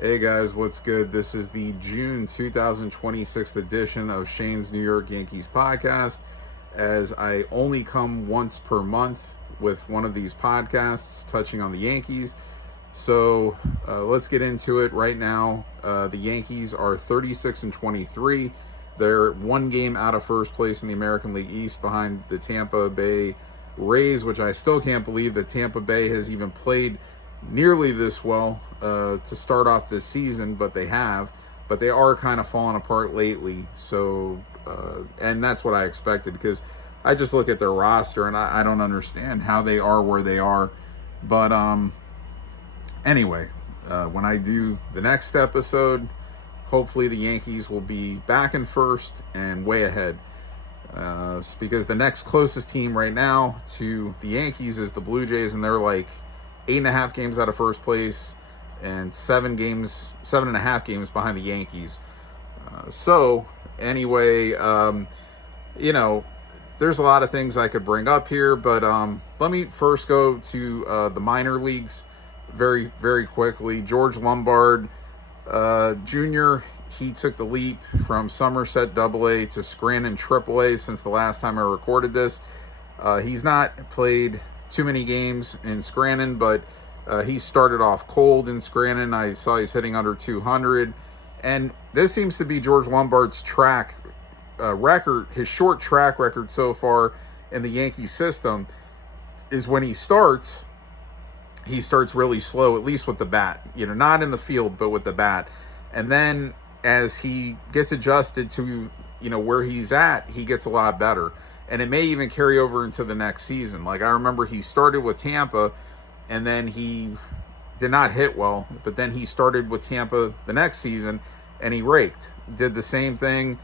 Hey guys, what's good? This is the June 2026 edition of Shane's New York Yankees podcast. As I only come once per month with one of these podcasts touching on the Yankees. So let's get into it right now. The Yankees are 36 and 23. They're one game out of first place in the American League East behind the Tampa Bay Rays, which I still can't believe that Tampa Bay has even played nearly this well to start off this season, but they have. But they are kind of falling apart lately. So, and that's what I expected because I just look at their roster and I don't understand how they are where they are. But anyway, when I do the next episode, hopefully the Yankees will be back in first and way ahead. Because the next closest team right now to the Yankees is the Blue Jays, and they're like 8.5 games out of first place and 7.5 games behind the Yankees. So anyway, there's a lot of things I could bring up here, but let me first go to the minor leagues very, very quickly. George Lombard Jr., he took the leap from Somerset AA to Scranton AAA since the last time I recorded this. He's not played too many games in Scranton, but he started off cold in Scranton. I saw he's hitting under 200. And this seems to be George Lombard's record, his short track record so far in the Yankee system, is when he starts really slow, at least with the bat. Not in the field, but with the bat. And then as he gets adjusted to, where he's at, he gets a lot better. And it may even carry over into the next season. Like, I remember he started with Tampa, and then he did not hit well. But then he started with Tampa the next season, and he raked. Did the same thing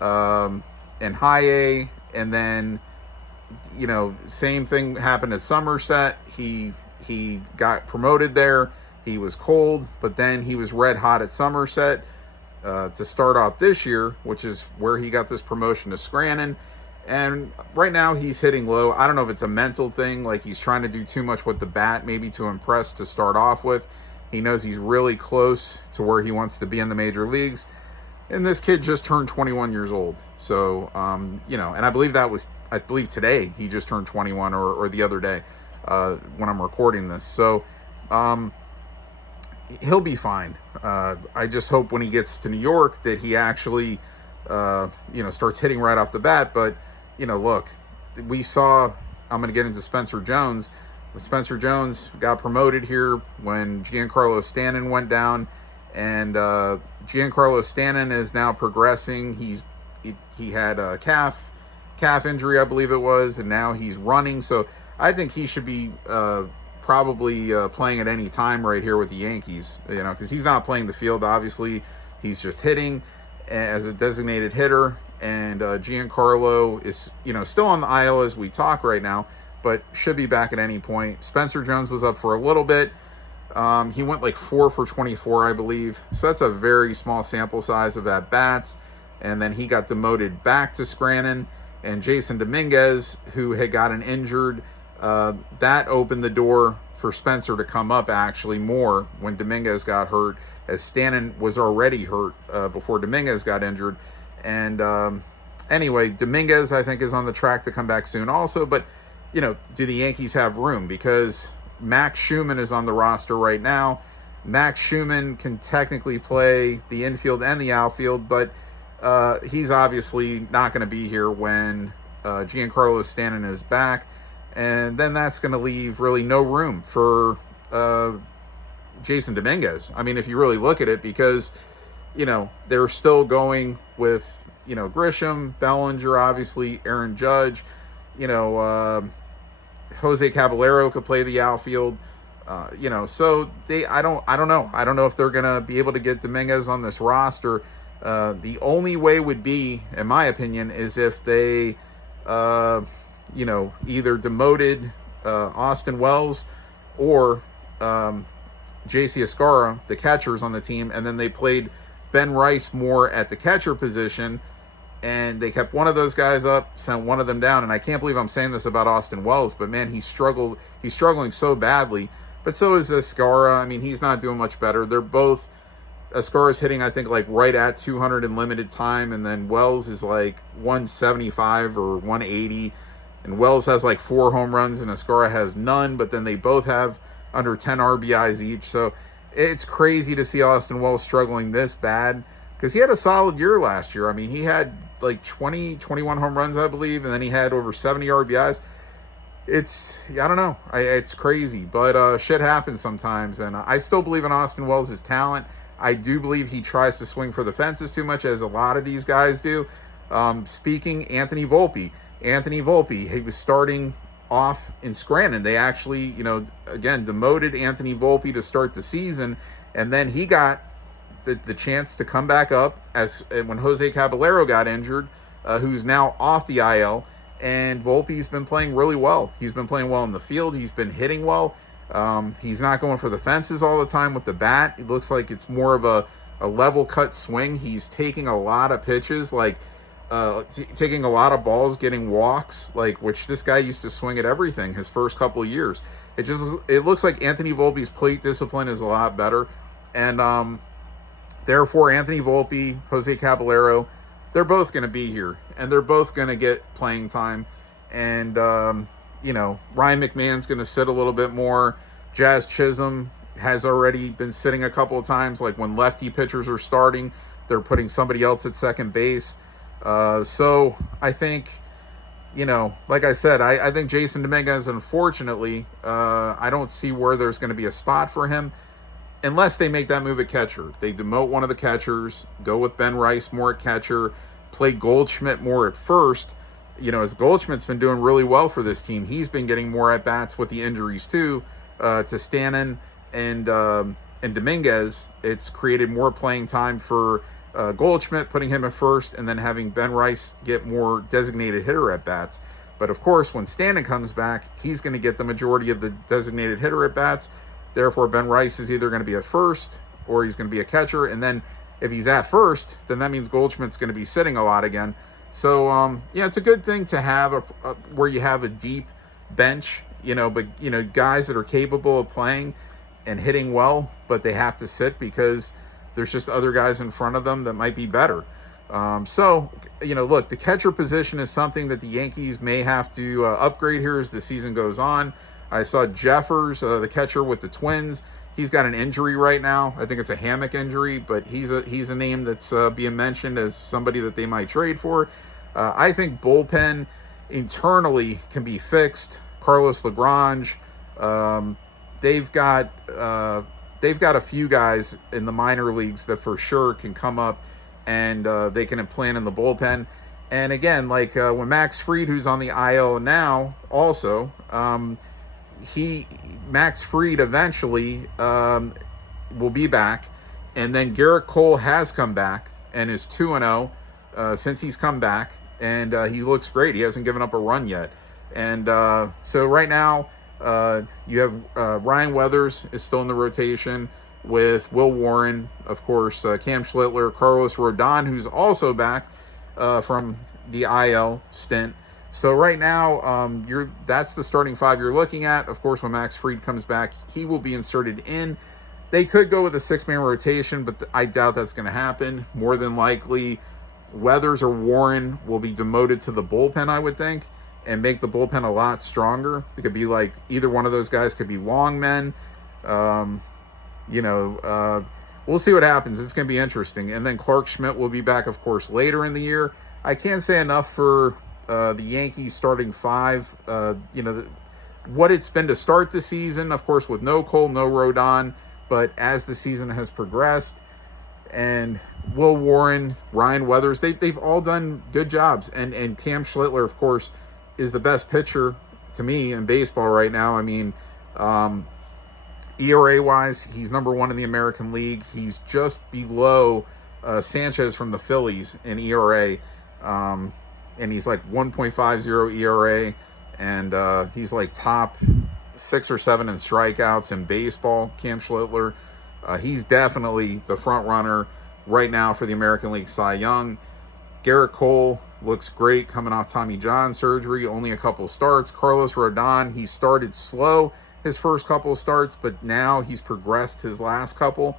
in High A, and then, same thing happened at Somerset. He got promoted there. He was cold, but then he was red hot at Somerset to start off this year, which is where he got this promotion to Scranton. And right now he's hitting low. I don't know if it's a mental thing, like he's trying to do too much with the bat, maybe to impress to start off with. He knows he's really close to where he wants to be in the major leagues. And this kid just turned 21 years old. So, and I believe today he just turned 21 or the other day when I'm recording this. So, he'll be fine. I just hope when he gets to New York that he actually, starts hitting right off the bat. But, look, we saw, I'm going to get into Spencer Jones. Spencer Jones got promoted here when Giancarlo Stanton went down. And Giancarlo Stanton is now progressing. He had a calf injury, I believe it was, and now he's running. So I think he should be probably playing at any time right here with the Yankees, because he's not playing the field, obviously. He's just hitting as a designated hitter, and Giancarlo is, still on the IL as we talk right now, but should be back at any point. Spencer Jones was up for a little bit. He went like 4 for 24, I believe. So that's a very small sample size of at-bats. And then he got demoted back to Scranton, and Jason Dominguez, who had gotten injured, that opened the door for Spencer to come up actually more when Dominguez got hurt, as Stanton was already hurt before Dominguez got injured. And anyway, Dominguez, I think, is on the track to come back soon also. But, do the Yankees have room? Because Max Schumann is on the roster right now. Max Schumann can technically play the infield and the outfield, but he's obviously not going to be here when Giancarlo Stanton is back. And then that's going to leave really no room for Jason Dominguez. I mean, if you really look at it, because, they're still going with, Grisham, Bellinger, obviously, Aaron Judge, Jose Caballero could play the outfield. So I don't know. I don't know if they're going to be able to get Dominguez on this roster. The only way would be, in my opinion, is if they, either demoted Austin Wells or J.C. Escarra, the catchers on the team, and then they played Ben Rice more at the catcher position, and they kept one of those guys up, sent one of them down. And I can't believe I'm saying this about Austin Wells, but man, he's struggling so badly. But so is Escarra. I mean, he's not doing much better. They're both Escobar's hitting, I think, like right at 200 in limited time, and then Wells is like 175 or 180. And Wells has like 4 home runs, and Escobar has none, but then they both have under 10 RBIs each. So it's crazy to see Austin Wells struggling this bad, because he had a solid year last year. I mean, he had like 21 home runs, I believe, and then he had over 70 RBIs. I don't know. It's crazy, but shit happens sometimes, and I still believe in Austin Wells' talent. I do believe he tries to swing for the fences too much, as a lot of these guys do. Speaking, Anthony Volpe. He was starting off in Scranton. They actually, again, demoted Anthony Volpe to start the season, and then he got the chance to come back up as when Jose Caballero got injured, who's now off the IL. And Volpe's been playing really well. He's been playing well in the field. He's been hitting well. He's not going for the fences all the time with the bat. It looks like it's more of a level cut swing. He's taking a lot of pitches, like taking a lot of balls, getting walks, like, which this guy used to swing at everything his first couple of years. It looks like Anthony Volpe's plate discipline is a lot better. And therefore, Anthony Volpe, Jose Caballero, they're both going to be here, and they're both going to get playing time. And, Ryan McMahon's going to sit a little bit more. Jazz Chisholm has already been sitting a couple of times. Like when lefty pitchers are starting, they're putting somebody else at second base. So I think, like I said, I think Jason Dominguez, unfortunately, I don't see where there's going to be a spot for him, unless they make that move at catcher. They demote one of the catchers, go with Ben Rice more at catcher, play Goldschmidt more at first. As Goldschmidt's been doing really well for this team. He's been getting more at-bats with the injuries too, to Stanton and Dominguez. It's created more playing time for Goldschmidt, putting him at first, and then having Ben Rice get more designated hitter at-bats. But of course, when Stanton comes back, he's going to get the majority of the designated hitter at-bats. Therefore, Ben Rice is either going to be at first or he's going to be a catcher. And then if he's at first, then that means Goldschmidt's going to be sitting a lot again. So, it's a good thing to have where you have a deep bench, but, guys that are capable of playing and hitting well, but they have to sit because there's just other guys in front of them that might be better. Look, the catcher position is something that the Yankees may have to upgrade here as the season goes on. I saw Jeffers, the catcher with the Twins. He's got an injury right now. I think it's a hammock injury, but he's a name that's being mentioned as somebody that they might trade for. I think bullpen internally can be fixed. Carlos Lagrange, they've got a few guys in the minor leagues that for sure can come up and they can implant in the bullpen. And again, like when Max Fried, who's on the IL now, also. Max Fried eventually will be back, and then Garrett Cole has come back and is 2-0 since he's come back, and he looks great. He hasn't given up a run yet. And so right now you have Ryan Weathers is still in the rotation with Will Warren, of course, Cam Schlittler, Carlos Rodon, who's also back from the IL stint. So right now, that's the starting 5 you're looking at. Of course, when Max Fried comes back, he will be inserted in. They could go with a 6-man rotation, but I doubt that's going to happen. More than likely, Weathers or Warren will be demoted to the bullpen, I would think, and make the bullpen a lot stronger. It could be like either one of those guys could be long men. We'll see what happens. It's going to be interesting. And then Clark Schmidt will be back, of course, later in the year. I can't say enough for the Yankees starting 5, what it's been to start the season, of course, with no Cole, no Rodon, but as the season has progressed, and Will Warren, Ryan Weathers, they've all done good jobs, and Cam Schlittler, of course, is the best pitcher to me in baseball right now. I mean, ERA-wise, he's number 1 in the American League. He's just below Sanchez from the Phillies in ERA, and he's like 1.50 ERA, and he's like top 6 or 7 in strikeouts in baseball, Cam Schlittler. He's definitely the front runner right now for the American League Cy Young. Garrett Cole looks great coming off Tommy John surgery, only a couple starts. Carlos Rodon, he started slow his first couple of starts, but now he's progressed his last couple.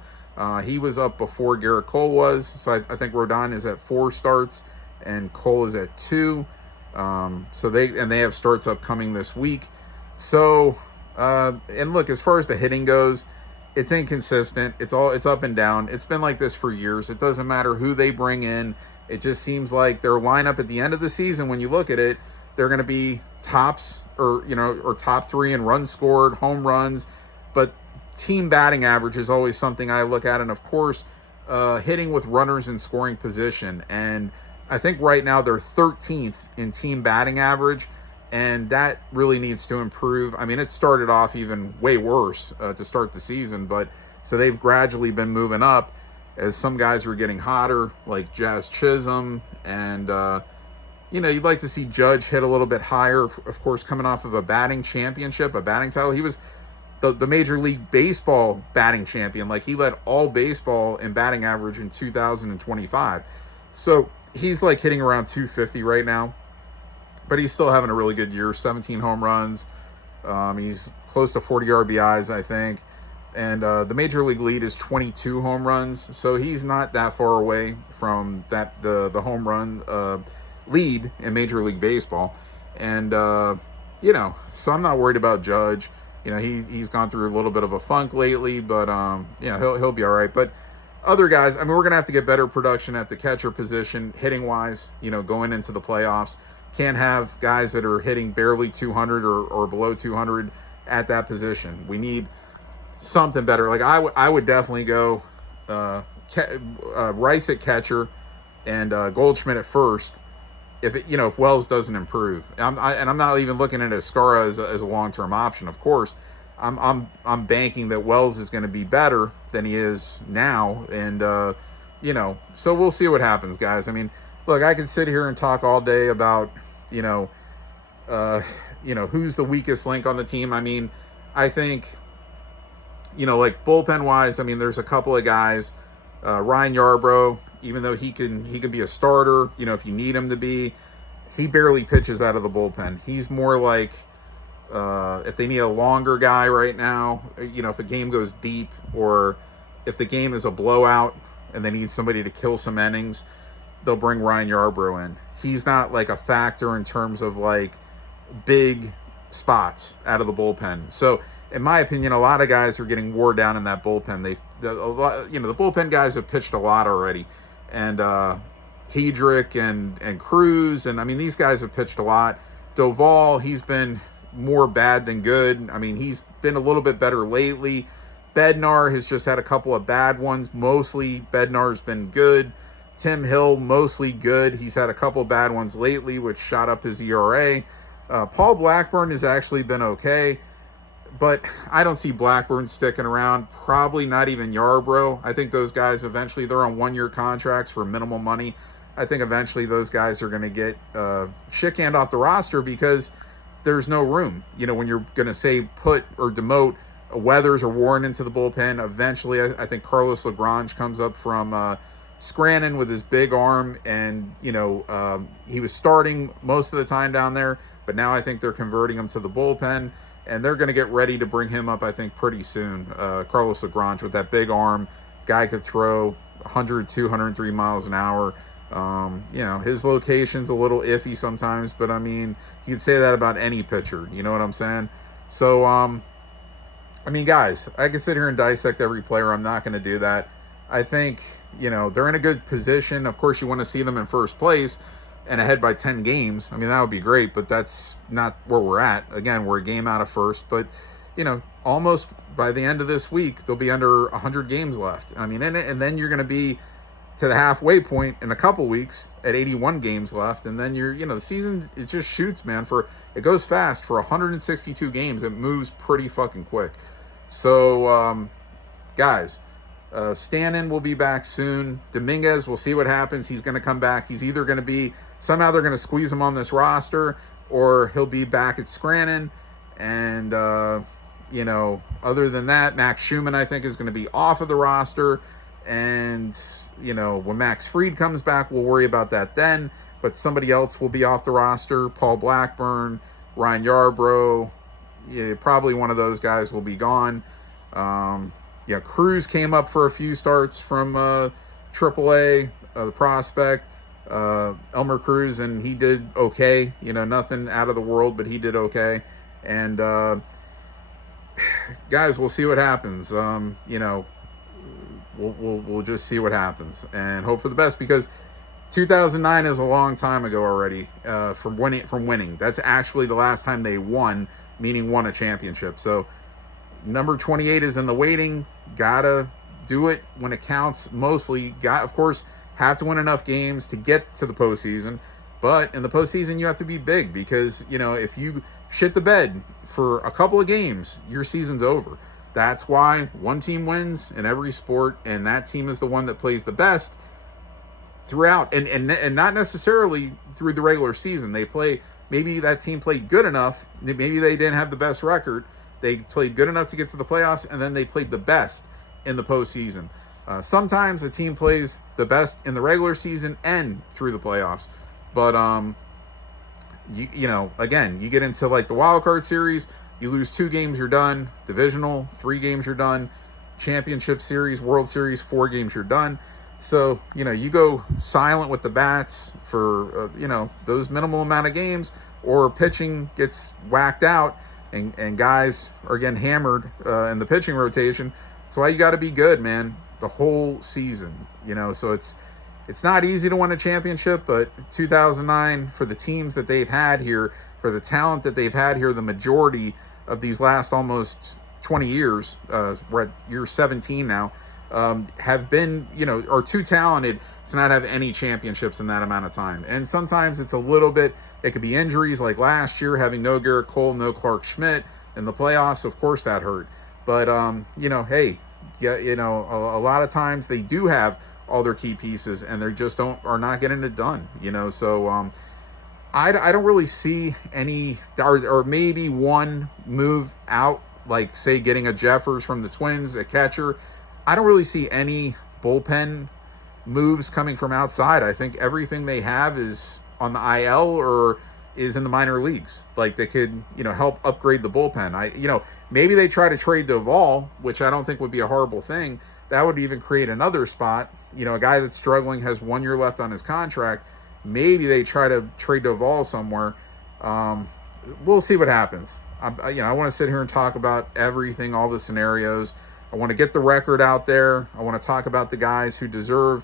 He was up before Garrett Cole was, so I think Rodon is at 4 starts and Cole is at 2. So they have starts upcoming this week. So and look, as far as the hitting goes, it's inconsistent. It's up and down. It's been like this for years. It doesn't matter who they bring in. It just seems like their lineup at the end of the season, when you look at it, they're going to be tops or top 3 in runs scored, home runs, but team batting average is always something I look at, and of course, hitting with runners in scoring position. And I think right now they're 13th in team batting average, and that really needs to improve. I mean, it started off even way worse to start the season, but so they've gradually been moving up as some guys are getting hotter, like Jazz Chisholm, and you'd like to see Judge hit a little bit higher. Of course, coming off of a batting championship, a batting title, he was the Major League Baseball batting champion. Like, he led all baseball in batting average in 2025. So he's like hitting around 250 right now, but he's still having a really good year. 17 home runs. He's close to 40 RBIs, I think. And the Major League lead is 22 home runs. So he's not that far away from the home run lead in Major League Baseball. And, so I'm not worried about Judge. He's gone through a little bit of a funk lately, but he'll be all right. But other guys, I mean, we're gonna have to get better production at the catcher position, hitting wise. Going into the playoffs, can't have guys that are hitting barely 200 or below 200 at that position. We need something better. Like, I would definitely go Rice at catcher and Goldschmidt at first. If Wells doesn't improve, I'm not even looking at Escara as a long-term option. Of course, I'm banking that Wells is going to be better than he is now, and so we'll see what happens, guys. I mean, look, I could sit here and talk all day about who's the weakest link on the team. I mean, I think like bullpen wise, I mean, there's a couple of guys, Ryan Yarbrough. Even though he can be a starter, if you need him to be, he barely pitches out of the bullpen. He's more like if they need a longer guy right now, if a game goes deep or if the game is a blowout and they need somebody to kill some innings, they'll bring Ryan Yarbrough in. He's not like a factor in terms of like big spots out of the bullpen. So in my opinion, a lot of guys are getting wore down in that bullpen. The bullpen guys have pitched a lot already. And Hedrick and Cruz, and I mean, these guys have pitched a lot. Doval, he's been more bad than good. I mean, he's been a little bit better lately. Bednar has just had a couple of bad ones. Mostly Bednar's been good. Tim Hill, mostly good. He's had a couple of bad ones lately, which shot up his ERA. Paul Blackburn has actually been okay, but I don't see Blackburn sticking around. Probably not even Yarbrough. I think those guys eventually, they're on 1-year contracts for minimal money. I think eventually those guys are going to get shit-canned off the roster because there's no room. When you're going to say put or demote Weathers or Warren into the bullpen, eventually I think Carlos Lagrange comes up from Scranton with his big arm, and he was starting most of the time down there, but now I think they're converting him to the bullpen. And they're going to get ready to bring him up, I think, pretty soon. Carlos Lagrange with that big arm. Guy could throw 102, 103 miles an hour. His location's a little iffy sometimes, but I mean, you could say that about any pitcher. You know what I'm saying? So, I mean, guys, I could sit here and dissect every player. I'm not going to do that. I think, they're in a good position. Of course, you want to see them in first place and ahead by 10 games. I mean, that would be great, but that's not where we're at. Again, we're a game out of first, but, almost by the end of this week, there'll be under 100 games left. I mean, and then you're going to be to the halfway point in a couple weeks at 81 games left, and then the season, it just shoots, man. It goes fast. For 162 games, it moves pretty fucking quick. So, guys, Stanton will be back soon. Dominguez, we'll see what happens. He's going to come back. He's either going to be, somehow they're going to squeeze him on this roster, or he'll be back at Scranton. And, other than that, Max Schumann, I think, is going to be off of the roster. And, when Max Fried comes back, we'll worry about that then. But somebody else will be off the roster. Paul Blackburn, Ryan Yarbrough. Yeah, probably one of those guys will be gone. Yeah, Cruz came up for a few starts from AAA, the prospect, Elmer Cruz, and he did okay. Nothing out of the world, but he did okay. And guys, we'll see what happens. We'll just see what happens and hope for the best, because 2009 is a long time ago already. From winning, that's actually the last time they won, meaning won a championship. So number 28 is in the waiting. Gotta do it when it counts. Mostly, of course, have to win enough games to get to the postseason. But in the postseason, you have to be big, because if you shit the bed for a couple of games, your season's over. That's why one team wins in every sport, and that team is the one that plays the best throughout, and not necessarily through the regular season. Maybe that team played good enough. Maybe they didn't have the best record. They played good enough to get to the playoffs, and then they played the best in the postseason. Sometimes a team plays the best in the regular season and through the playoffs. But again, you get into like the wild card series, you lose 2 games, you're done. Divisional, 3 games, you're done. Championship series, World Series, 4 games, you're done. So, you go silent with the bats for, those minimal amount of games, or pitching gets whacked out and guys are getting hammered in the pitching rotation. That's why you got to be good, man, the whole season, so it's not easy to win a championship, but 2009, for the teams that they've had here, for the talent that they've had here, the majority of these last almost 20 years, we're at year 17 now, have been, are too talented to not have any championships in that amount of time. And sometimes it's a little bit, it could be injuries, like last year, having no Garrett Cole, no Clark Schmidt in the playoffs. Of course that hurt. But, hey, yeah, a lot of times they do have all their key pieces, and they just are not getting it done, so I don't really see any, or maybe one move out, like say getting a Jeffers from the Twins, a catcher. I don't really see any bullpen moves coming from outside. I think everything they have is on the IL or is in the minor leagues. Like they could, help upgrade the bullpen. Maybe they try to trade Duvall, which I don't think would be a horrible thing. That would even create another spot. A guy that's struggling, has 1 year left on his contract. Maybe they try to trade Duvall somewhere. We'll see what happens. I want to sit here and talk about everything, all the scenarios. I want to get the record out there. I want to talk about the guys who deserve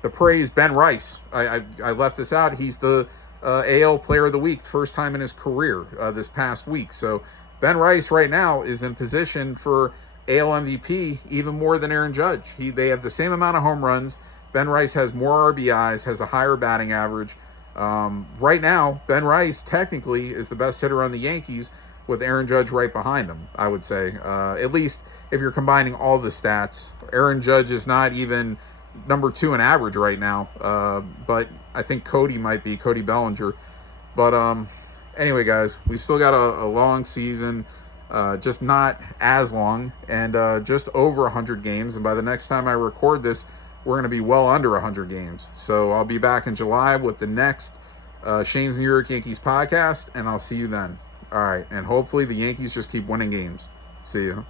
the praise. Ben Rice, I left this out. He's the AL Player of the Week, first time in his career this past week. So Ben Rice right now is in position for AL MVP, even more than Aaron Judge. They have the same amount of home runs. Ben Rice has more RBIs, has a higher batting average. Right now, Ben Rice technically is the best hitter on the Yankees, with Aaron Judge right behind him, I would say. At least if you're combining all the stats. Aaron Judge is not even number 2 in average right now, but I think Cody Bellinger. But anyway, guys, we still got a long season, just not as long, and just over 100 games. And by the next time I record this, we're going to be well under 100 games. So I'll be back in July with the next Shane's New York Yankees podcast, and I'll see you then. All right, and hopefully the Yankees just keep winning games. See you.